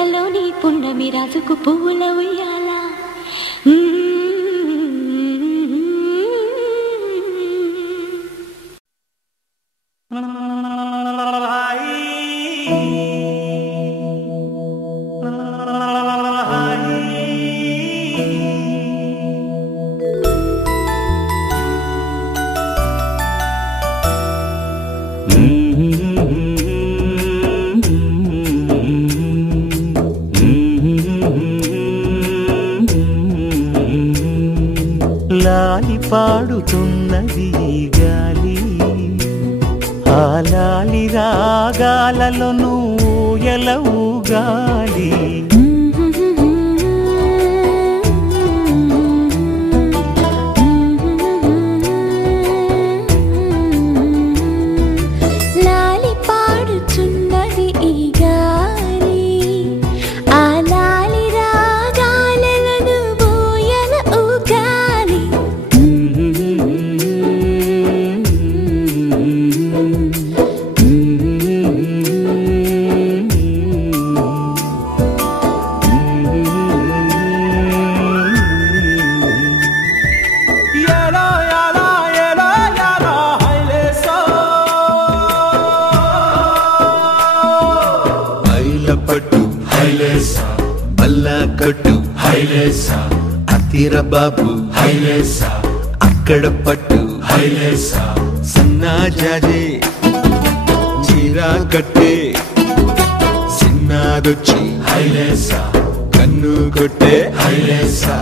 వెన్నెలలోని పున్నమి రాజుకు పువ్వుల ఉయ్యాల లాలి పాడుతున్నది గాలి ఆ లాలి రాగాలలో నువ్వు ఎలా ఊగాలి లాలి పాడుతున్నది ఈ గాలి ఆ లాలి రాగాలలో నువ్వు ఎలా ఊగాలి పట్టు హైలేసా బల్లా కట్టు హైలేసా అతిర బాబు హైలేసా అక్కడ పట్టు హైలేసా సన్నా జాజే చీరా కట్టే సిన్నాదొచ్చి హైలేసా కన్ను కొట్టే హైలేసా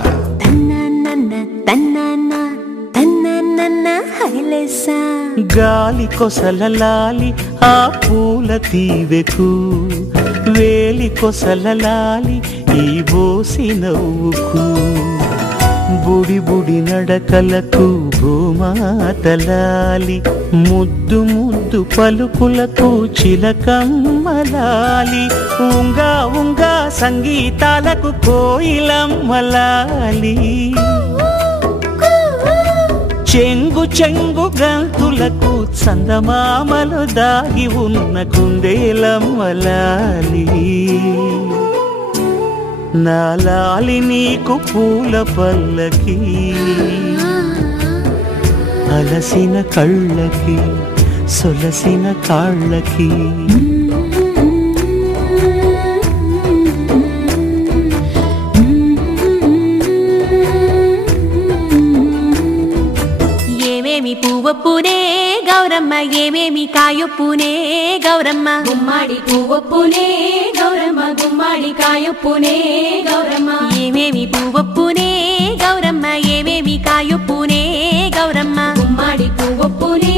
గాలి కొసల లాలి ఆ పూల తీవెకు వేలి కొసల లాలి ఈ బోసి నవ్వుకు బుడి బుడి నడకలకు భూమాతలాలి ముద్దు ముద్దు పలుకులకు చిలకమ్మలాలి ఉంగా ఉంగా సంగీతాలకు కోయిలమ్మలాలి చెంగు చెంగు గంతులకు చందమామలు దాగి ఉన్న కుందేలమ్మలాలి నా లాలి నీకు పూల పల్లకి అలసిన కళ్ళకి సొలసిన కాళ్ళకి పువ్వొప్పునే గౌరమ్మ ఏమేమి కాయొప్పునే గౌరమ్మ గుమ్మాడి పువ్వొప్పునే గౌరమ్మ గుమ్మాడి కాయొప్పునే గౌరమ్మ ఏమేమి పువ్వొప్పునే గౌరమ్మ ఏమేమి కాయొప్పునే గౌరమ్మ గుమ్మాడి పువ్వొప్పునే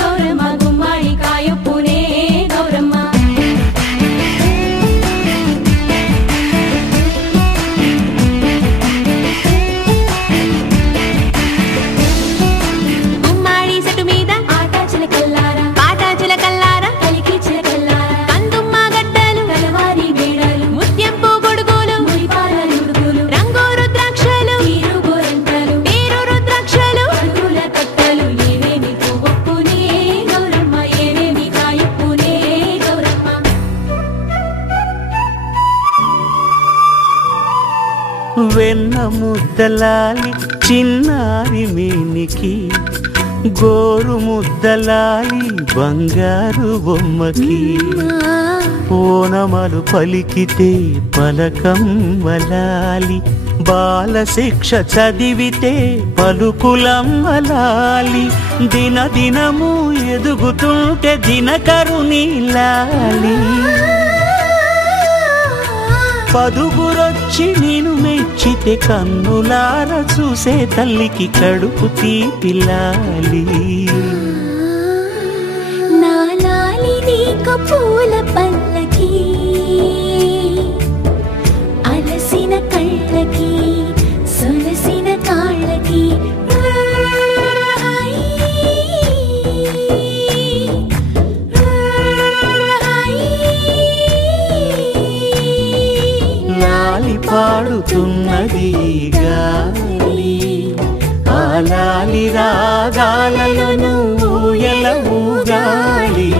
గౌరమ్మ గుమ్మాడి కాయొప్పునే గౌరమ్మ వెన్న ముద్దలాలి చిన్నారి మేనికి గోరు ముద్దలాలి బంగారు బొమ్మకి ఓనమలు పలికితే పలకమ్మలాలి బాల శిక్ష చదివితే పలుకులమ్మలాలి దిన దినము ఎదుగుతుంటే దినకరుని లాలి పదుగురొచ్చి నేను మెచ్చితే కన్నులార చూసే తల్లికి కడుపు తీపిలాలి నా లాలి నీకు పూల పల్లకి అలసిన కళ్ళకి సొలసిన కాళ్ళకి లాలి పాడుతున్నది గాలి ఆ లాలి రాగాలలో నువ్వు ఎలా ఊగాలి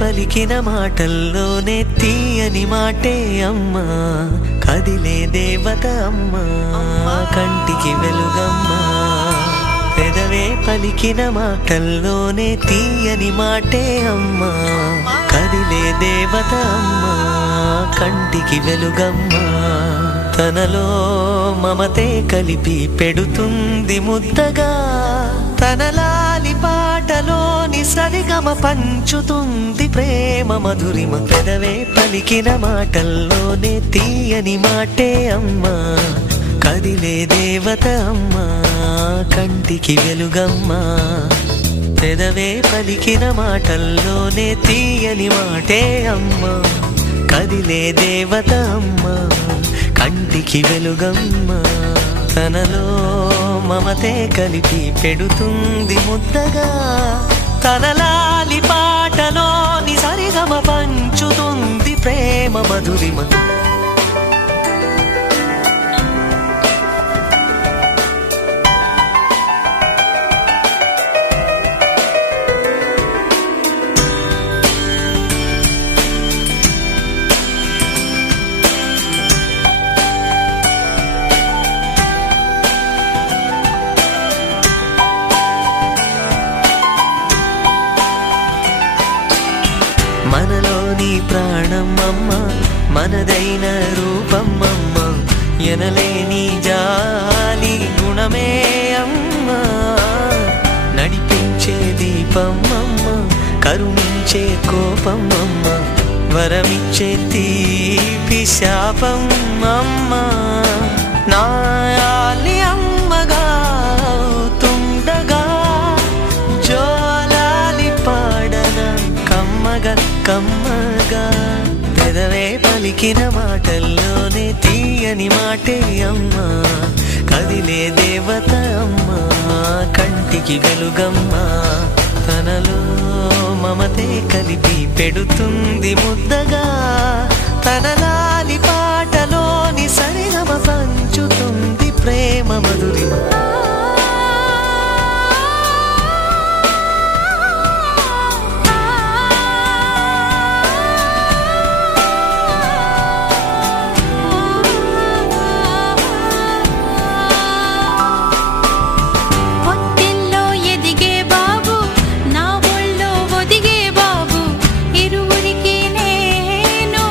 పలికిన మాటల్లోనే తీయని మాటే అమ్మా కదిలే దేవత అమ్మా కంటికి వెలుగమ్మా పెదవే పలికిన మాటల్లోనే తీయని మాటే అమ్మా కదిలే దేవత అమ్మా కంటికి వెలుగమ్మా తనలో మమతే కలిపి పెడుతుంది ముద్దగా తనలాలి పాటలోని సరిగమ పంచుతుంది ప్రేమ మధురిమ పెదవే పలికిన మాటల్లోనే తీయని మాటే అమ్మా కదిలే దేవత అమ్మా కంటికి వెలుగమ్మా పెదవే పలికిన మాటల్లోనే తీయని మాటే అమ్మా కదిలే దేవత అమ్మా కంటికి వెలుగమ్మా తనలో మమతే కలిపి పెడుతుంది ముద్దగా తనలాలి పాటలోని సరిగమ పంచుతుంది ప్రేమ మధురిమ మనలోని ప్రాణమమ్మ మనదైన రూపమమ్మ ఎనలేని జాలి గుణమే అమ్మ నడిపించే దీపమమ్మ కరుణించే కోపమమ్మ వరమిచ్చే తీపి శాపమమ్మ నాయాలి అమ్మగా తుండగా జోలాలి పాడన కమ్మగా కమ్మగా పెదవే పలికిన మాటల్లోనే తీయని మాటే అమ్మా కదిలే దేవత అమ్మా కంటికి వెలుగమ్మా తనలో మమతే కలిపి పెడుతుంది ముద్దగా తనలాలి పాటలోని సరిగమ పంచుతుంది ప్రేమ మధురిమ నా ఒళ్ళో ఒదిగే బాబు ఇరువురికి నేను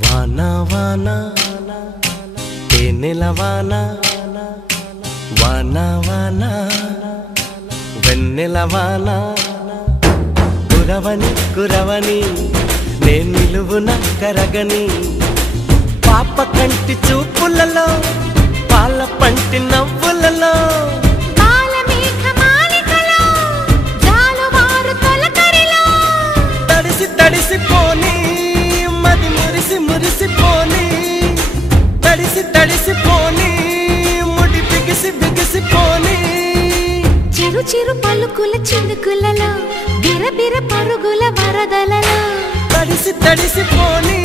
వానా వానా తేనెల వానా వానా వానా వెన్నెల వానా కురవని కురవని నేను నిలువున కరగని పాప కంటి చూపులలో పాల పంటి నవ్వులలో తడిసి తడిసిపోని మది మురిసి మురిసిపోని తడిసి తడిసిపోని ముడి బిగిసి బిగిసిపోని చిరు చిరు పలుకుల చినుకులలో బిరబిర పరుగుల వరదలలో తడిసి తడిసిపోని